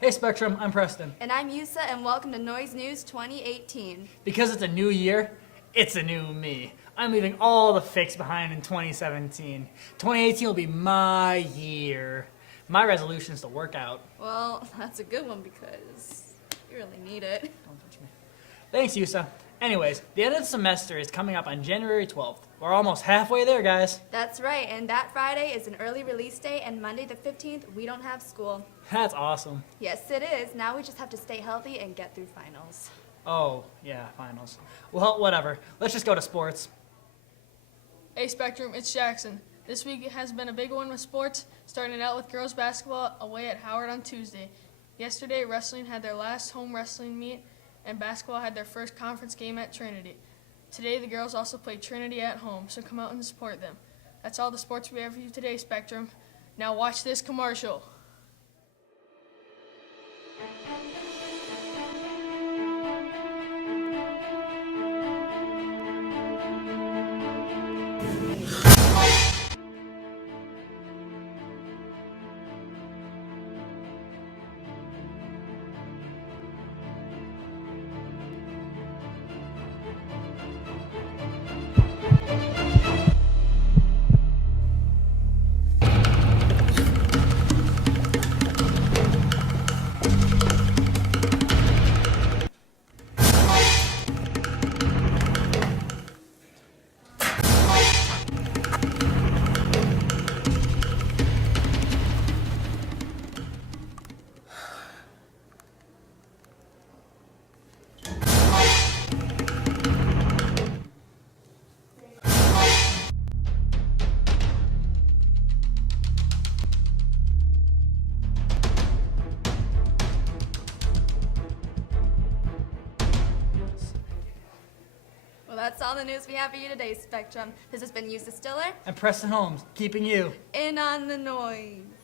Hey Spectrum, I'm Preston. And I'm Yusa, and welcome to Noise News 2018. Because it's a new year, it's a new me. I'm leaving all the fakes behind in 2017. 2018 will be my year. My resolution is to work out. Well, that's a good one because you really need it. Don't touch me. Thanks, Yusa. Anyways, the end of the semester is coming up on January 12th. We're almost halfway there, guys. That's right, and that Friday is an early release day, and Monday the 15th, we don't have school. That's awesome. Yes, it is. Now we just have to stay healthy and get through finals. Oh, yeah, finals. Well, whatever. Let's just go to sports. Hey Spectrum, it's Jackson. This week has been a big one with sports, starting out with girls basketball away at Howard on Tuesday. Yesterday, wrestling had their last home wrestling meet, and basketball had their first conference game at Trinity. Today, the girls also played Trinity at home, so come out and support them. That's all the sports we have for you today, Spectrum. Now watch this commercial. Well, that's all the news we have for you today, Spectrum. This has been Yusa Stiller, And Preston Holmes, keeping you in on the noise.